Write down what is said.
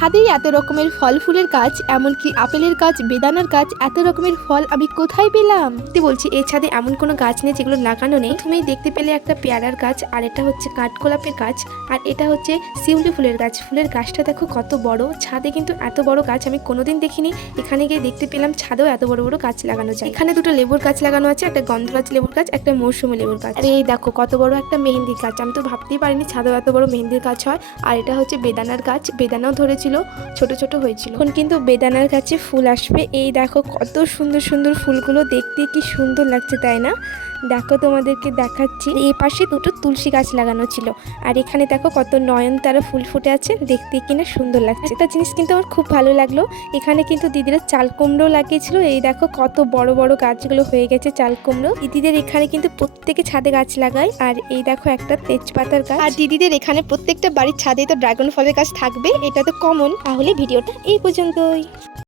ছাদেই এত রকমের ফল ফুলের গাছ, এমনকি আপেলের গাছ, বেদানার গাছ, এত রকমের ফল আমি কোথায় পেলাম? বলছি এই ছাদে এমন কোনো গাছ নেই যেগুলো লাগানো নেই। প্রথমেই দেখতে পেলে একটা পেয়ারার গাছ, আর এটা হচ্ছে কাঠগোলাপের গাছ, আর এটা হচ্ছে শিউলি ফুলের গাছ। ফুলের গাছটা দেখো কত বড়। ছাদে কিন্তু এত বড় গাছ আমি কোনোদিন দেখিনি। এখানে গিয়ে দেখতে পেলাম ছাদেও এত বড় বড় গাছ লাগানো যায়। এখানে দুটো লেবুর গাছ লাগানো আছে, একটা গন্ধরাজ লেবুর গাছ, একটা মৌসুমী লেবুর গাছ। আর এই দেখো কত বড় একটা মেহেন্দির গাছ। আমি তো ভাবতেই পারিনি ছাদেও এত বড় মেহেন্দির গাছ হয়। আর এটা হচ্ছে বেদানার গাছ, বেদানাও ধরেছিল, ছোট ছোট হয়েছিল। এখন কিন্তু বেদানার গাছে ফুল আসবে। এই দেখো কত সুন্দর সুন্দর ফুলগুলো, দেখতে কি সুন্দর লাগছে তাই না? দেখো তোমাদেরকে দেখাচ্ছি। এই পাশে দুটো তুলসী গাছ লাগানো ছিল, আর এখানে দেখো কত নয়নতারা ফুল ফুটে আছে, দেখতে কিনা সুন্দর লাগছে। একটা জিনিস কিন্তু আমার খুব ভালো লাগলো, এখানে কিন্তু দিদিরা চাল কুমড়ো লাগিয়েছিল। এই দেখো কত বড় বড় গাছগুলো হয়ে গেছে চাল কুমড়ো। দিদিদের এখানে কিন্তু প্রত্যেকে ছাদে গাছ লাগায়। আর এই দেখো একটা তেজপাতার গাছ। আর দিদিদের এখানে প্রত্যেকটা বাড়ির ছাদে তো ড্রাগন ফলের গাছ থাকবে, এটা তো কমন। তাহলে ভিডিওটা এই পর্যন্তই।